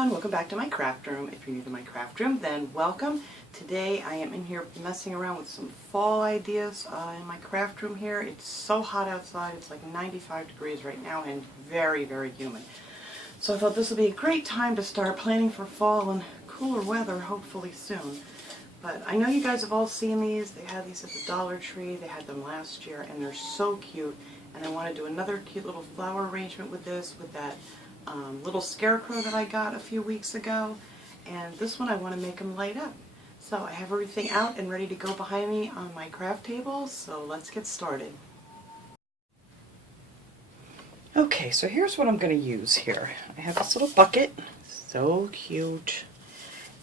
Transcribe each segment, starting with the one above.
everyone, welcome back to my craft room. If you're new to my craft room, then welcome. Today I am in here messing around with some fall ideas in my craft room here. It's so hot outside, it's like 95 degrees right now and very, very humid. So I thought this would be a great time to start planning for fall and cooler weather, hopefully soon. But I know you guys have all seen these. They had these at the Dollar Tree. They had them last year and they're so cute. And I want to do another cute little flower arrangement with this, with that little scarecrow that I got a few weeks ago. And this one I want to make them light up. So I have everything out and ready to go behind me on my craft table, so let's get started. Okay, so here's what I'm going to use here. I have this little bucket, so cute,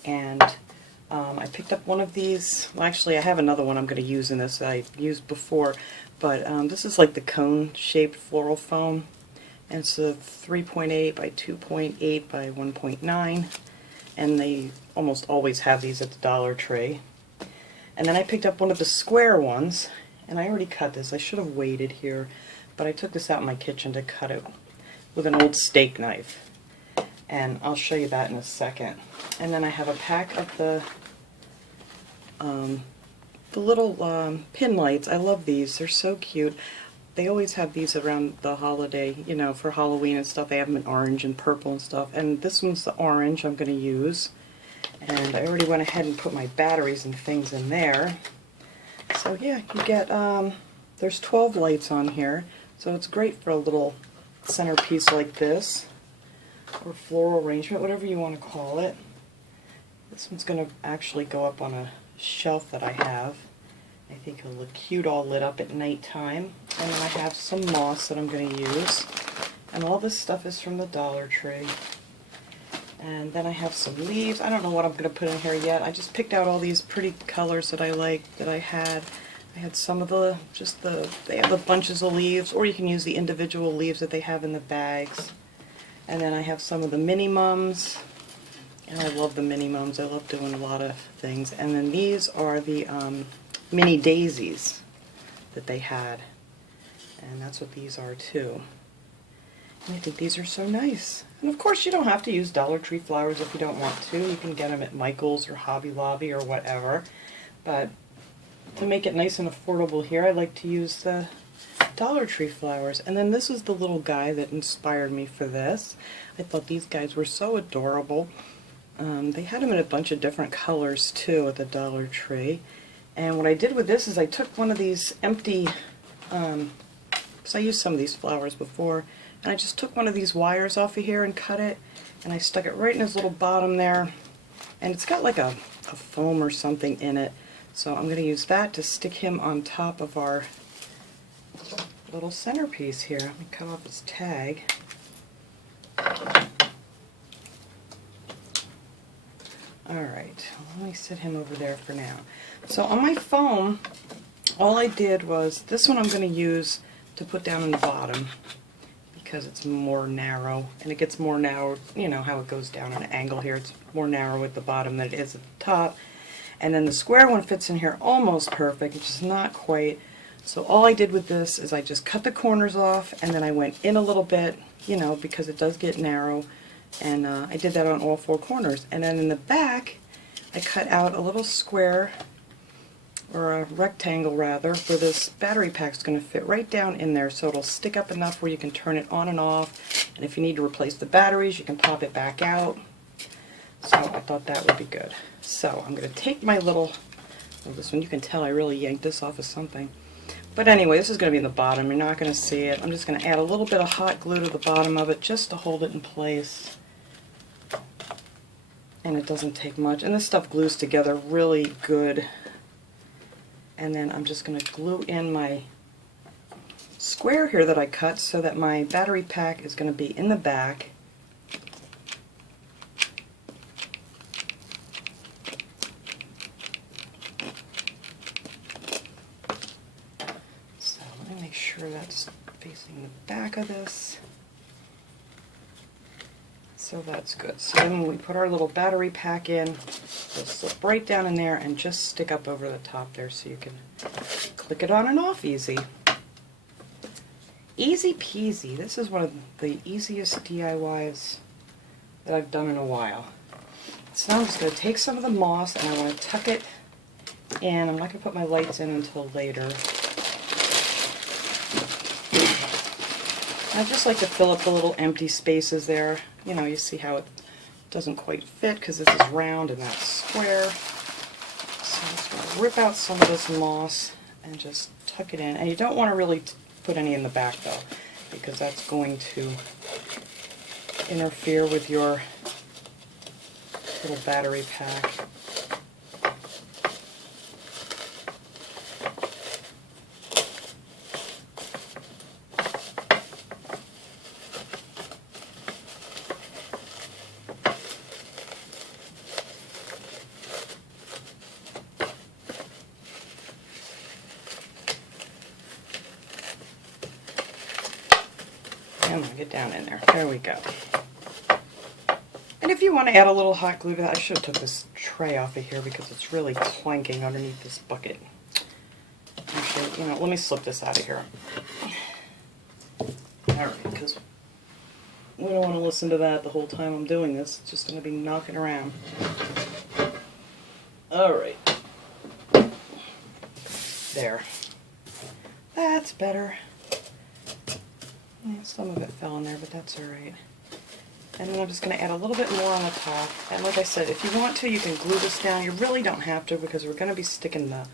and I picked up one of these. Well, actually I have another one I'm going to use in this that I've used before, but this is like the cone-shaped floral foam, and it's a 3.8 by 2.8 by 1.9, and they almost always have these at the Dollar Tree. And then I picked up one of the square ones, and I already cut this. I should have waited here, but I took this out in my kitchen to cut it with an old steak knife, and I'll show you that in a second. And then I have a pack of the little pin lights. I love these. They're so cute. They always have these around the holiday, you know, for Halloween and stuff. They have them in orange and purple and stuff. And this one's the orange I'm going to use. And I already went ahead and put my batteries and things in there. So yeah, you get, there's 12 lights on here. So it's great for a little centerpiece like this, or floral arrangement, whatever you want to call it. This one's going to actually go up on a shelf that I have. I think it'll look cute all lit up at nighttime. And then I have some moss that I'm going to use. And all this stuff is from the Dollar Tree. And then I have some leaves. I don't know what I'm going to put in here yet. I just picked out all these pretty colors that I liked that I had. I had some of the, they have the bunches of leaves, or you can use the individual leaves that they have in the bags. And then I have some of the mini mums. And I love the mini mums. I love doing a lot of things. And then these are the mini daisies that they had, and that's what these are too. And I think these are so nice. And of course you don't have to use Dollar Tree flowers if you don't want to. You can get them at Michael's or Hobby Lobby or whatever, but to make it nice and affordable here, I like to use the Dollar Tree flowers. And then this is the little guy that inspired me for this. I thought these guys were so adorable. They had them in a bunch of different colors too at the Dollar Tree. And what I did with this is I took one of these empty, because I used some of these flowers before, and I just took one of these wires off of here and cut it, and I stuck it right in his little bottom there. And it's got like a foam or something in it, so I'm going to use that to stick him on top of our little centerpiece here. Let me cut off his tag. Alright, let me set him over there for now. So on my foam, all I did was, this one I'm going to use to put down in the bottom because it's more narrow, and it gets more narrow, you know how it goes down an angle here, it's more narrow at the bottom than it is at the top. And then the square one fits in here almost perfect, it's just not quite. So all I did with this is I just cut the corners off, and then I went in a little bit, you know, because it does get narrow. And I did that on all four corners. And then in the back, I cut out a little square, or a rectangle rather, where this battery pack's going to fit right down in there, so it'll stick up enough where you can turn it on and off. And if you need to replace the batteries, you can pop it back out. So I thought that would be good. So I'm going to take my little, well, this one you can tell I really yanked this off of something. But anyway, this is going to be in the bottom. You're not going to see it. I'm just going to add a little bit of hot glue to the bottom of it just to hold it in place. And it doesn't take much. And this stuff glues together really good. And then I'm just going to glue in my square here that I cut so that my battery pack is going to be in the back. So let me make sure that's facing the back of this. So that's good. So then when we put our little battery pack in, it'll slip right down in there and just stick up over the top there so you can click it on and off easy. Easy peasy. This is one of the easiest DIYs that I've done in a while. So now I'm just going to take some of the moss and I want to tuck it in. I'm not going to put my lights in until later. I just like to fill up the little empty spaces there. You know, you see how it doesn't quite fit because this is round and that's square. So I'm just going to rip out some of this moss and just tuck it in. And you don't want to really put any in the back though, because that's going to interfere with your little battery pack. I'm going to get down in there. There we go. And if you want to add a little hot glue to that, I should have took this tray off of here because it's really clanking underneath this bucket. Actually, you know, let me slip this out of here. Alright, because we don't want to listen to that the whole time I'm doing this. It's just going to be knocking around. Alright. There. That's better. Yeah, some of it fell in there, but that's alright. And then I'm just going to add a little bit more on the top. And like I said, if you want to, you can glue this down. You really don't have to because we're going to be sticking the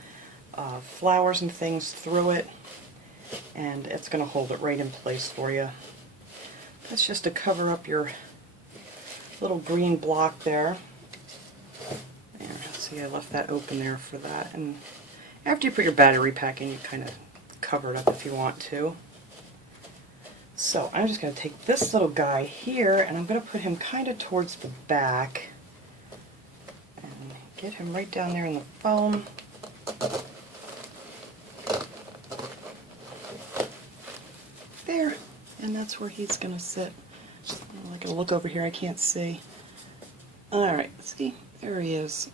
flowers and things through it. And it's going to hold it right in place for you. That's just to cover up your little green block there. There, see, I left that open there for that. And after you put your battery pack in, you kind of cover it up if you want to. So I'm just going to take this little guy here and I'm going to put him kind of towards the back and get him right down there in the foam. There, and that's where he's going to sit. I can look over here, I can't see. Alright, see, there he is.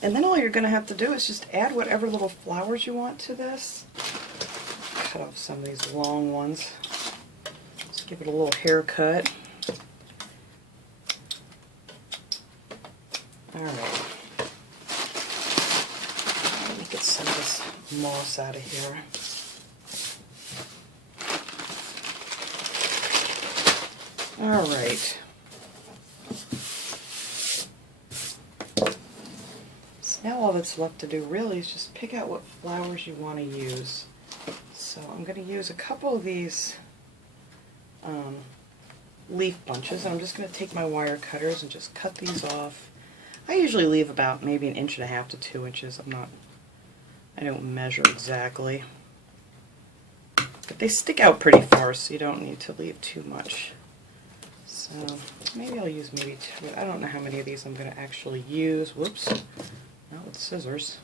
And then all you're going to have to do is just add whatever little flowers you want to this. Cut off some of these long ones. Just give it a little haircut. Alright. Let me get some of this moss out of here. Alright. So now all that's left to do really is just pick out what flowers you want to use. So I'm going to use a couple of these leaf bunches. I'm just going to take my wire cutters and just cut these off. I usually leave about maybe 1.5 inches to 2 inches. I don't measure exactly. But they stick out pretty far, so you don't need to leave too much. So maybe I'll use maybe 2. I don't know how many of these I'm going to actually use. Whoops. Not with scissors.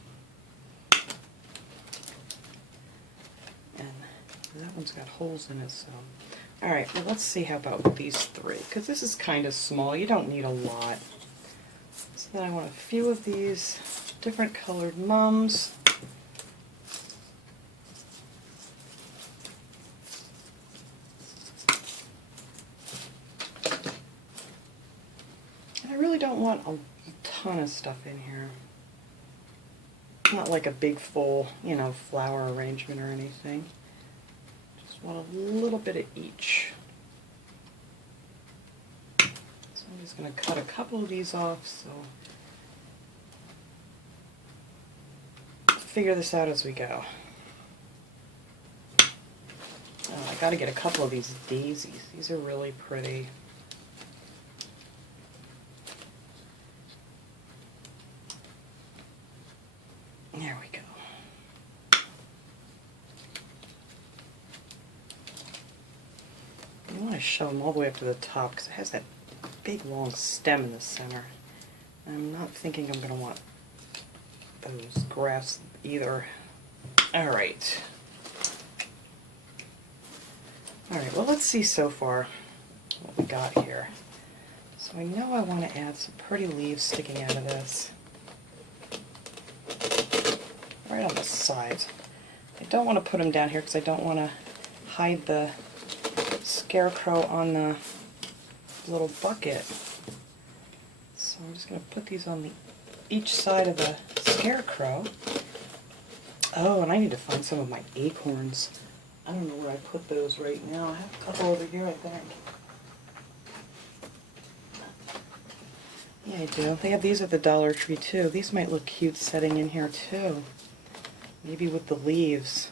And that one's got holes in it, so. Alright, well let's see how about these 3, because this is kind of small. You don't need a lot. So then I want a few of these different colored mums. And I really don't want a ton of stuff in here. Not like a big full, you know, flower arrangement or anything. Just want a little bit of each. So I'm just going to cut a couple of these off, so figure this out as we go. I got to get a couple of these daisies. These are really pretty. There we go. You want to shove them all the way up to the top because it has that big long stem in the center. I'm not thinking I'm going to want those grafts either. Alright. Alright, well let's see so far what we got here. So I know I want to add some pretty leaves sticking out of this. Right on the sides. I don't want to put them down here because I don't want to hide the scarecrow on the little bucket. So I'm just going to put these on each side of the scarecrow. Oh, and I need to find some of my acorns. I don't know where I put those right now. I have a couple over here, I think. Yeah, I do. They have these at the Dollar Tree too. These might look cute setting in here too. Maybe with the leaves.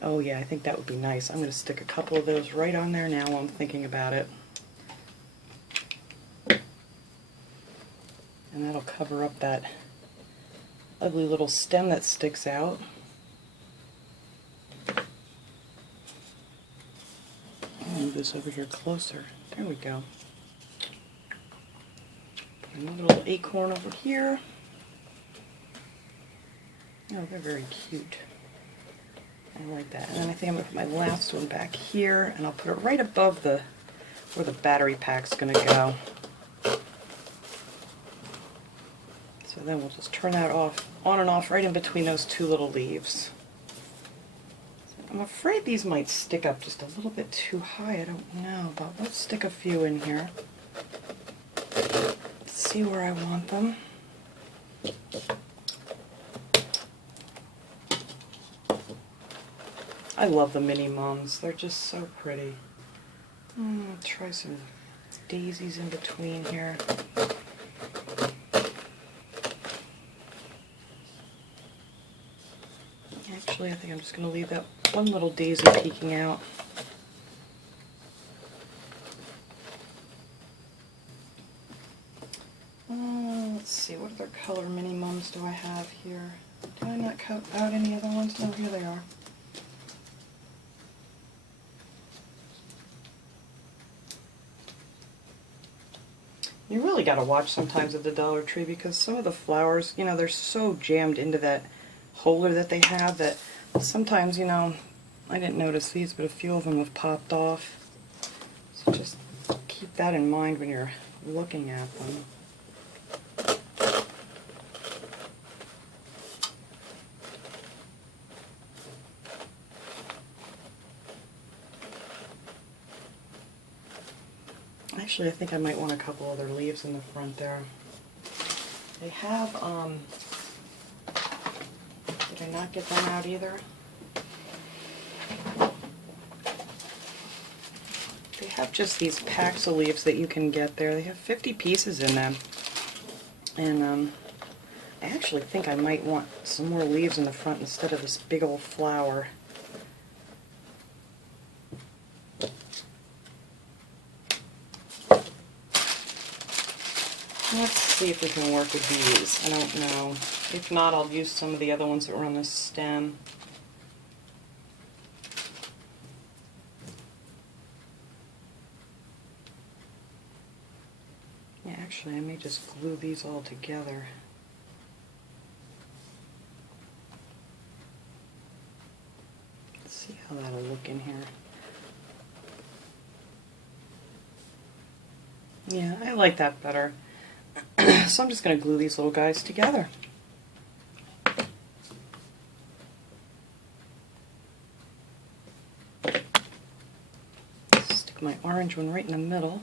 Oh yeah, I think that would be nice. I'm going to stick a couple of those right on there now while I'm thinking about it. And that'll cover up that ugly little stem that sticks out. I'll move this over here closer. There we go. Put another little acorn over here. Oh, they're very cute. I like that. And then I think I'm going to put my last one back here, and I'll put it right above where the battery pack's going to go. So then we'll just turn that off, on and off, right in between those two little leaves. I'm afraid these might stick up just a little bit too high. I don't know, but let's stick a few in here. Let's see where I want them. I love the mini mums. They're just so pretty. Try some daisies in between here. Actually, I think I'm just going to leave that one little daisy peeking out. Let's see, what other color mini mums do I have here? Did I not cut out any other ones? No, here they are. You really got to watch sometimes at the Dollar Tree because some of the flowers, you know, they're so jammed into that holder that they have that sometimes, you know, I didn't notice these, but a few of them have popped off. So just keep that in mind when you're looking at them. Actually, I think I might want a couple other leaves in the front there. They have, did I not get them out either? They have just these packs of leaves that you can get there. They have 50 pieces in them. And I actually think I might want some more leaves in the front instead of this big old flower. Let's see if we can work with these. I don't know. If not, I'll use some of the other ones that were on the stem. Yeah, actually, I may just glue these all together. Let's see how that'll look in here. Yeah, I like that better. So I'm just going to glue these little guys together. Stick my orange one right in the middle.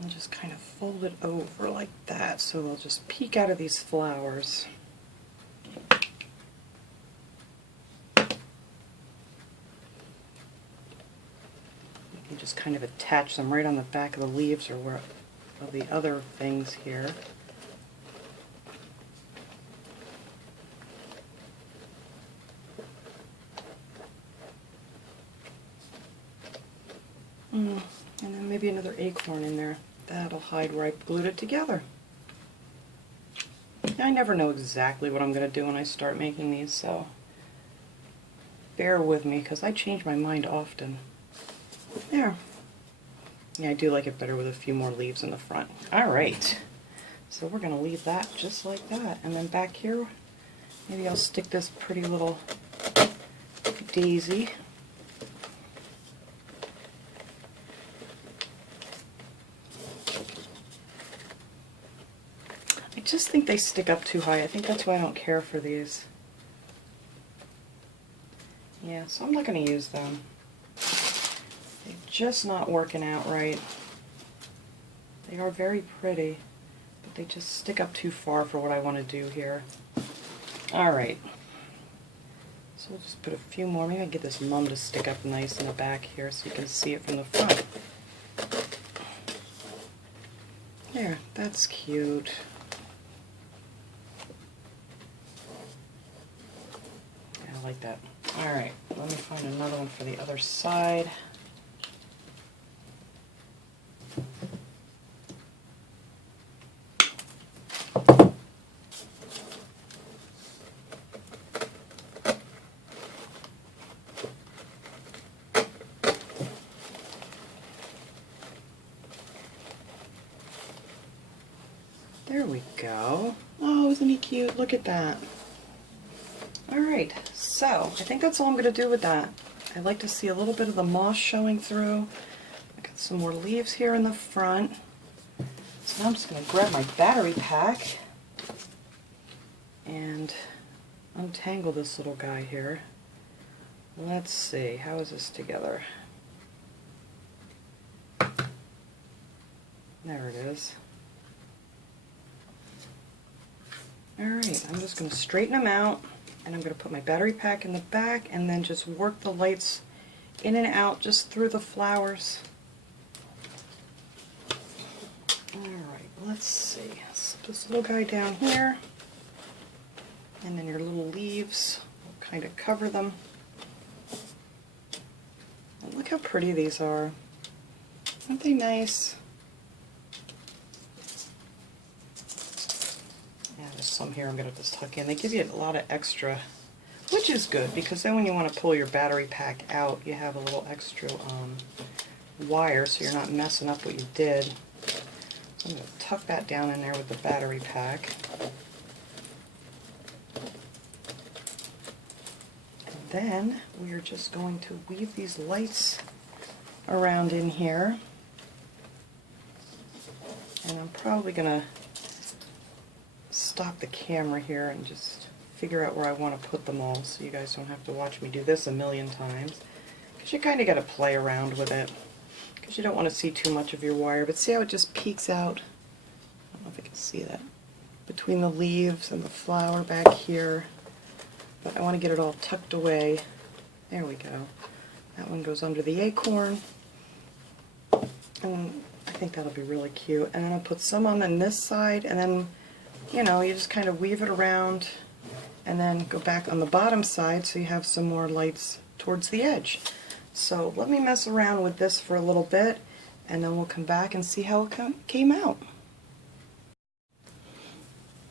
And just kind of fold it over like that so they'll just peek out of these flowers. Just kind of attach them right on the back of the leaves or where of the other things here. And then maybe another acorn in there. That'll hide where I glued it together. I never know exactly what I'm going to do when I start making these, so bear with me because I change my mind often. There. Yeah, I do like it better with a few more leaves in the front. Alright, so we're going to leave that just like that. And then back here, maybe I'll stick this pretty little daisy. I just think they stick up too high. I think that's why I don't care for these. Yeah, so I'm not going to use them. They're just not working out right. They are very pretty, but they just stick up too far for what I want to do here. Alright, so we'll just put a few more. Maybe I can get this mum to stick up nice in the back here so you can see it from the front. There, that's cute. Yeah, I like that. Alright, let me find another one for the other side. There we go. Oh, isn't he cute? Look at that. Alright, so I think that's all I'm going to do with that. I like to see a little bit of the moss showing through. I got some more leaves here in the front. So now I'm just going to grab my battery pack and untangle this little guy here. Let's see, how is this together? There it is. Alright, I'm just going to straighten them out, and I'm going to put my battery pack in the back and then just work the lights in and out just through the flowers. Alright, let's see. Slip this little guy down here, and then your little leaves will kind of cover them. And look how pretty these are. Aren't they nice? There's some here I'm going to just tuck in. They give you a lot of extra, which is good, because then when you want to pull your battery pack out, you have a little extra wire, so you're not messing up what you did. So I'm going to tuck that down in there with the battery pack. And then we are just going to weave these lights around in here. And I'm probably going to stop the camera here and just figure out where I want to put them all so you guys don't have to watch me do this a million times, because you kind of got to play around with it because you don't want to see too much of your wire. But see how it just peeks out? I don't know if you can see that between the leaves and the flower back here, but I want to get it all tucked away. There we go. That one goes under the acorn, and I think that'll be really cute. And then I'll put some on this side, and then you know, you just kind of weave it around and then go back on the bottom side so you have some more lights towards the edge. So let me mess around with this for a little bit, and then we'll come back and see how it came out.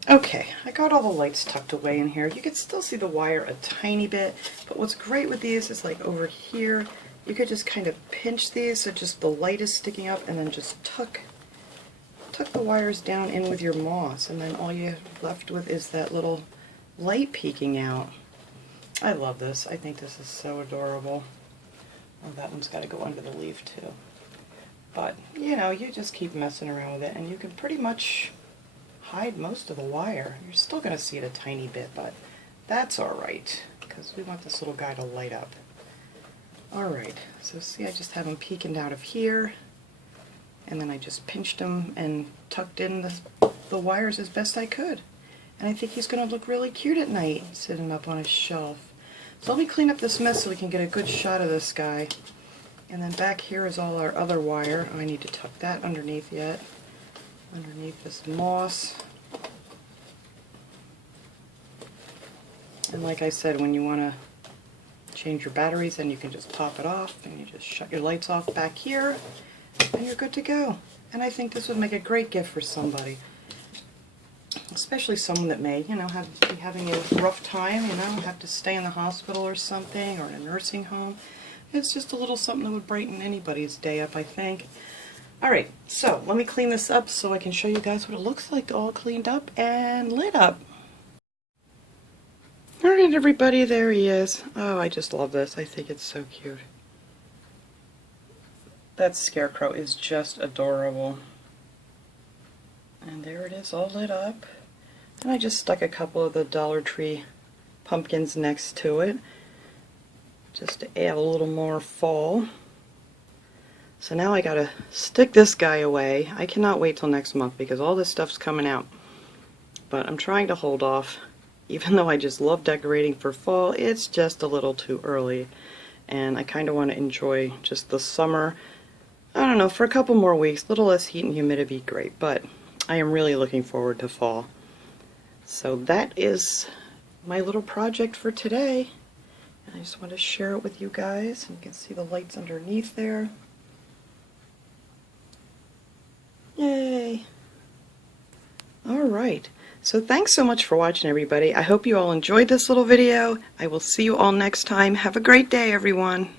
Okay, I got all the lights tucked away in here. You can still see the wire a tiny bit, but what's great with these is like over here, you could just kind of pinch these so just the light is sticking up, and then just tuck the wires down in with your moss, and then all you're left with is that little light peeking out. I love this. I think this is so adorable. Oh, that one's got to go under the leaf too. But, you know, you just keep messing around with it, and you can pretty much hide most of the wire. You're still going to see it a tiny bit, but that's alright, because we want this little guy to light up. Alright, so see, I just have him peeking out of here. And then I just pinched him and tucked in the wires as best I could. And I think he's going to look really cute at night, sitting up on his shelf. So let me clean up this mess so we can get a good shot of this guy. And then back here is all our other wire. Oh, I need to tuck that underneath yet. Underneath this moss. And like I said, when you want to change your batteries, then you can just pop it off and you just shut your lights off back here. And you're good to go. And I think this would make a great gift for somebody, especially someone that may, you know, be having a rough time, you know, have to stay in the hospital or something, or in a nursing home. It's just a little something that would brighten anybody's day up, I think. Alright, so let me clean this up so I can show you guys what it looks like all cleaned up and lit up. Alright everybody, there he is. Oh, I just love this. I think it's so cute. That scarecrow is just adorable. And there it is, all lit up. And I just stuck a couple of the Dollar Tree pumpkins next to it, just to add a little more fall. So now I gotta stick this guy away. I cannot wait till next month because all this stuff's coming out. But I'm trying to hold off. Even though I just love decorating for fall, it's just a little too early. And I kind of want to enjoy just the summer. I don't know, for a couple more weeks. A little less heat and humidity would be great. But I am really looking forward to fall. So that is my little project for today. And I just want to share it with you guys. And you can see the lights underneath there. Yay! Alright, so thanks so much for watching, everybody. I hope you all enjoyed this little video. I will see you all next time. Have a great day, everyone.